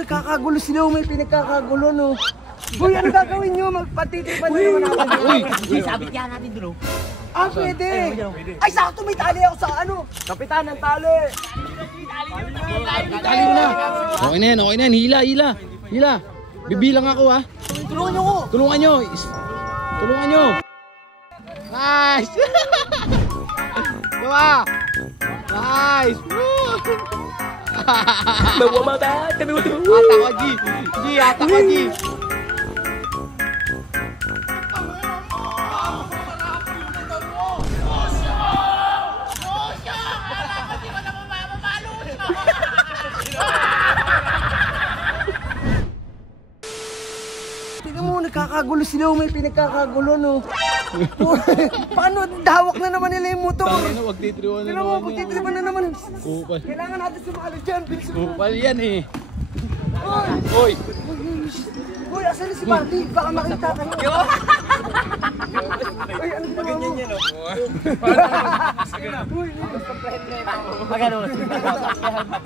nagkakagulo sila, may pinagkakagulo, no? Uy, ano gagawin nyo? Magpatitripan na naman natin. Uy, sabit yan natin dun, Ah, pwede. Ay, sakto may tali ako sa ano. Kapitan ng tali. Tali mo na. Okay na yan, okay na yan. Hila. Bibilang ako ha. Tulungan nyo ko. Tulungan nyo. Nice. Diba? Nice. Ata ko, G. Ata ko, G. Tingnan mo, nagkakagulo sila, may pinagkakagulo, no? Paano, dawak na naman nila yung motor. Huwag titriwan na Tingnan mo, naman pagtitripan na naman. Kupal. Kailangan natin sumalo dyan. Kupal yan eh. Uy! Oy. Uy, asan na si Marty? Baka makita ka nyo. Uy, ano ginawa mo? Ganyan yan,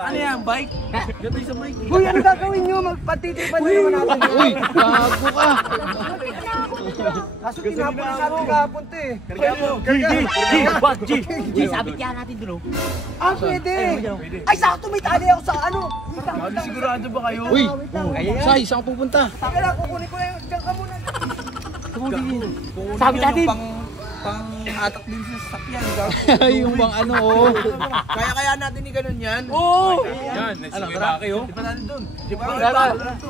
Ano yan, bike? Gato sa bike. Uy, ano gagawin nyo? Magpatitripan na naman natin. Uy, gago ka. Kaso tinapon na natin kahapon to eh. G, sabit yan natin dun, Ah, pwede. Ay, sakto may tali ako sa ano. Sigurado ba kayo? Uy, Sai, saan ka pupunta? Kaya kukunin ko na yung diyan ka muna. Sabit natin. Pang-atak din sa sasakyan. Yung bang ano, oh. Kaya natin ni ganun yan. Oo! Yan, nagsimay baki oh. Di ba natin dun? Di ba?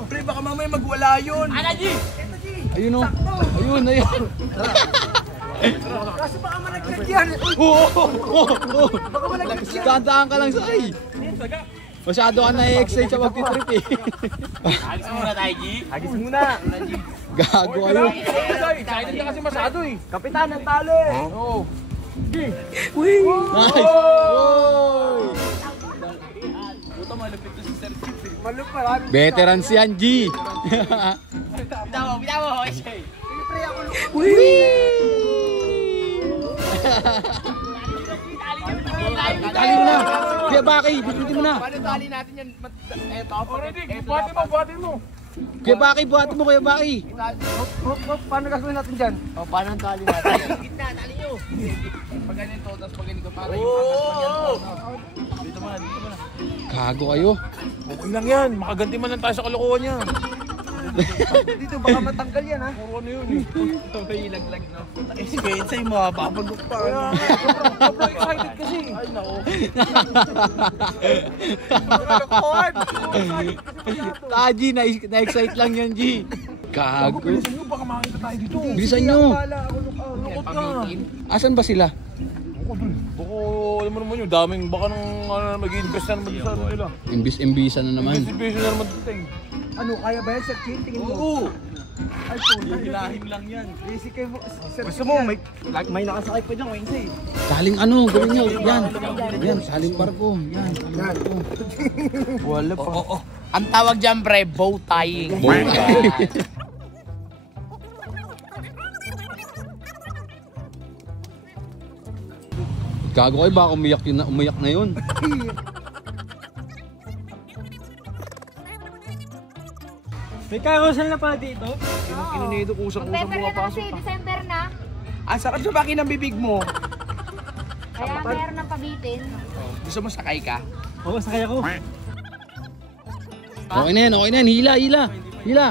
Pre, baka mamaya magwala yun. Ana, G! Ayun, oh. Ayun. Kaso baka malaglag yan. Oo. Baka malaglag yan. Tandaan ka lang, Sai. Masyado ka na-excite sa magtitrip eh. Agis muna tayo, G. Agis muna. Gago kayo. Excited ka kasi masyado eh. Kapitan ng tali. Oo. Nice. Oy. Puta, malapit to si Sir Chief eh. Malupad. Veterans yan, G. Bitaw mo. Tali mo na. Kaya Baki, bitin mo na. Paano tali natin yan? Eto, buhatin mo. Kaya Baki, buhatin mo, Kaya Baki. Paano gagawin natin dyan? O, paano ang tali natin? Gitna, tali nyo. Pag ganito, tapos pag ganito, para yung angat dito muna. Gago kayo. Okay lang yan, makaganti man lang tayo sa kalokohan niya. Dito baka matanggal yan ha. Puro ano yun eh. May ilaglag na. Experience ay mababagok pa. Sobrang excited kasi. Ay nako. Taji, na-excite lang yan, G. Gago. Bilisan nyo, baka makita tayo dito. Bilisan nyo. Lukot na. Asan ba sila? Buko dun. Buko, alam mo naman yun, daming baka nang mag-invest na naman sa ano nila. Imbis-imbisa na naman. Invest na naman dito eh. Ano, kaya ba yan, Sir Chin? Tingin mo. Oo. Ay, po. Hilahin lang yan. Busy kayo mo. Sir Gusto Chin mo, yan. may nakasakay pa dyan, Wednesday. Saling ano, gawin nyo. Yan, saling barko. Yan, saling barko. Wala pa. Oo. Ang tawag dyan, pre, bow tying. Gago kayo, baka umiyak na yun. May carousel na pala dito. Kinunido kusang-kusang Pepper na kasi, pumapasok. December na. Ang sarap sa baki ng bibig mo. Kaya meron ng pabitin. Gusto mo sakay ka? Oo, sakay ako. Okay na yan. Hila.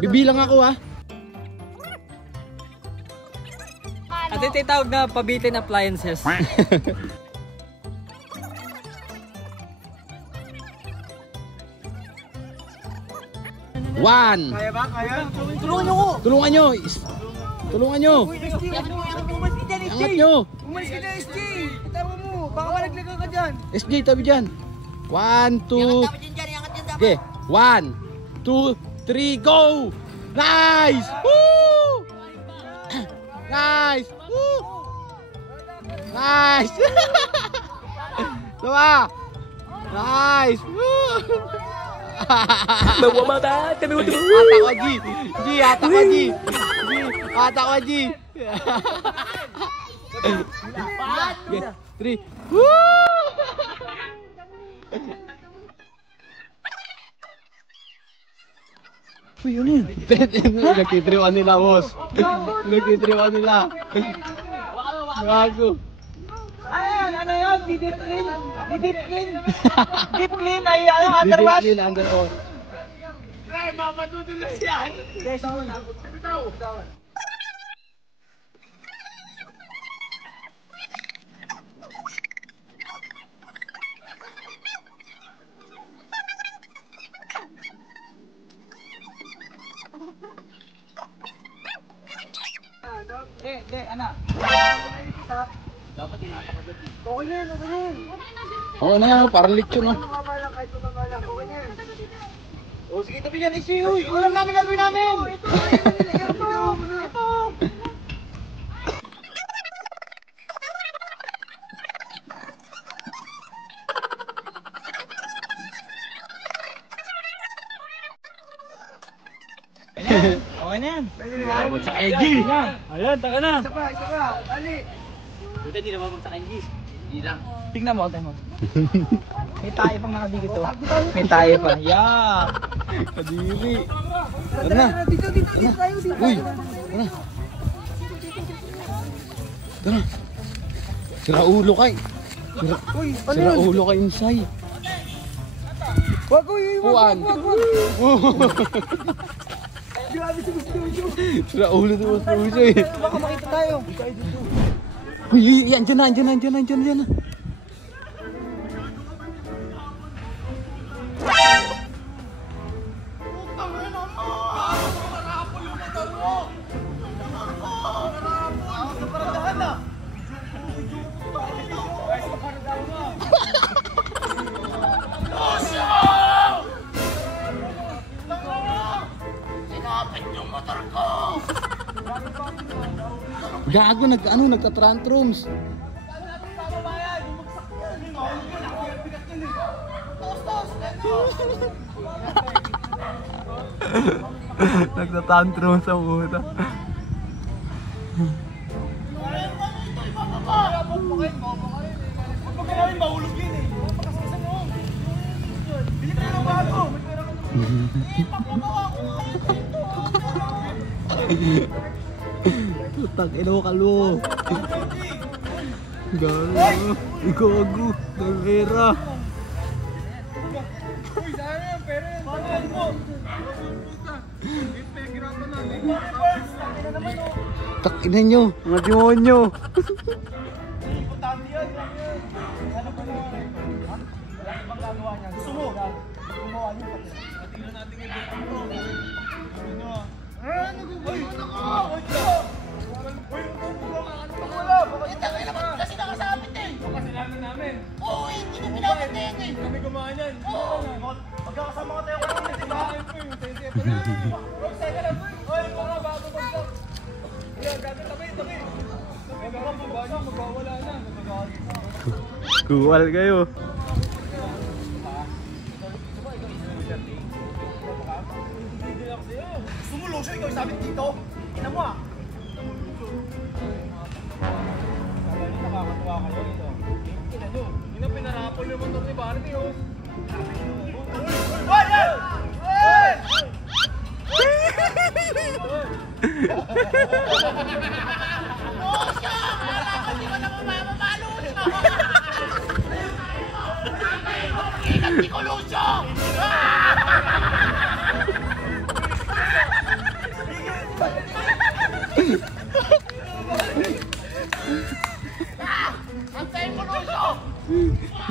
Bibilang ako ha. Ano? Ito yung tawag na pabitin appliances. One. Kaya ba? Kaya? Tulungan nyo ko! Tulungan nyo. Uy, SG! Umalis ka dyan, SG! Angat nyo. Umalis ka dyan, SG! Tawa mo! Baka malaglagan ka dyan! SJ, tabi dyan. 1, 2. Okay. 1, 2, 3, go! Nice! Woo! Nice! Woo! Nice! Diba? Nice! Woo! Mawamata! Ata ko, G! Ata ko, G! Ata ko, G! 3. Woo! Uy, ano yun? Nagtitriwan nila, boss. Nagtitriwan nila. Gago. Ayan, ano yun? Didip clean. Didip clean. Deep clean ay ano, underwash. Didip nila, underwash. Oo na yan, parang lechon ah. O sige, tabi yan, isi. Uy, ulam namin gagawin namin. Ito. Okay na yan. Sa Egi. Ayan, taka na. Isa pa. Dali. Buti hindi na mabagsak Egi. Hindi lang. Tingnan mo, tingnan mo. May tayo pang nakabigit to. May tayo pa. Yeah. Kadiri. Tara, dito tayo. Uy, tara. Tara. Sira ulo kay. Uy, ano Sira yun? ulo kay Insay. Wag, uy, Puan. Grabe si Gusto Ujo. Sira ulo to boss Uso eh. Baka makita tayo. Uy, yan dyan na. Gago, nagtatantrums. Nagtatantrum sa puta. Putang ina mo kalbo. Gago. Igago. Galera. Takina nyo, mga demonyo. Kuwal kayo. Sumulong siya, ikaw isabit dito. Ina mo ah. Nakakatuwa kayo ito. Ina nyo, yun ang pinarapol yung motor ni Barney oh.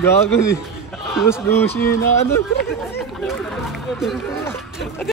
Gago ni. Mas Lucy na ano.